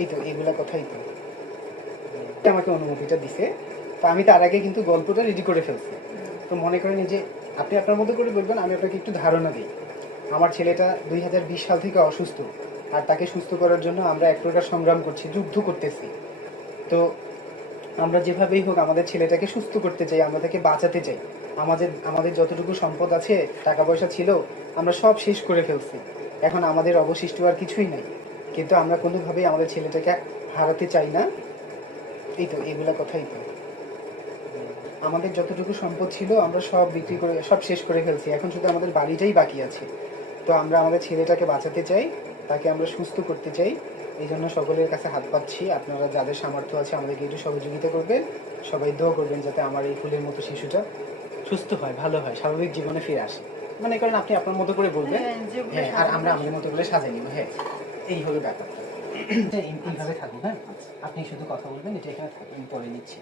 এই তো এগুলা কথাই তো আমাকে অনুমতিটা দিছে। তো আমি তার আগে কিন্তু গল্পটা রেডি করে ফেলছি। তো মনে করেন যে আপনি আপনার মতো করে বলবেন, আমি আপনাকে একটু ধারণা দিই। আমার ছেলেটা 2020 সাল থেকে অসুস্থ, আর তাকে সুস্থ করার জন্য আমরা এক প্রকার সংগ্রাম করছি, যুদ্ধ করতেছি। তো আমরা যেভাবেই হোক আমাদের ছেলেটাকে সুস্থ করতে চাই, আমরা তাকে বাঁচাতে চাই। আমাদের যতটুকু সম্পদ আছে, টাকা পয়সা ছিল, আমরা সব শেষ করে ফেলছি। এখন আমাদের অবশিষ্ট আর কিছুই নাই, কিন্তু আমরা কোনোভাবেই আমাদের ছেলেটাকে হারাতে চাই না। এই তো এগুলা কথাই তো আমাদের যতটুকু সম্পদ ছিল আমরা সব বিক্রি করে সব শেষ করে ফেলছি। এখন শুধু আমাদের বাড়িটাই বাকি আছে। তো আমরা আমাদের ছেলেটাকে বাঁচাতে চাই, তাকে আমরা সুস্থ করতে চাই। এই জন্য সকলের কাছে হাত পাচ্ছি, আপনারা যাদের সামর্থ্য আছে আমাদেরকে একটু সহযোগিতা করবেন। সবাই দোয়া করবেন যাতে আমার এই ফুলের মতো শিশুটা সুস্থ হয়, ভালো হয়, স্বাভাবিক জীবনে ফিরে আসে। মনে করেন আপনি আপনার মতো করে বলবেন, হ্যাঁ, আর আমরা আমাদের মতো করে সাজাই নিব। হ্যাঁ, এই হলো ব্যাপারটা। এইভাবে থাকুক। হ্যাঁ, আপনি শুধু কথা বলবেন, এটা এখানে থাকুন, আমি পরে নিচ্ছি।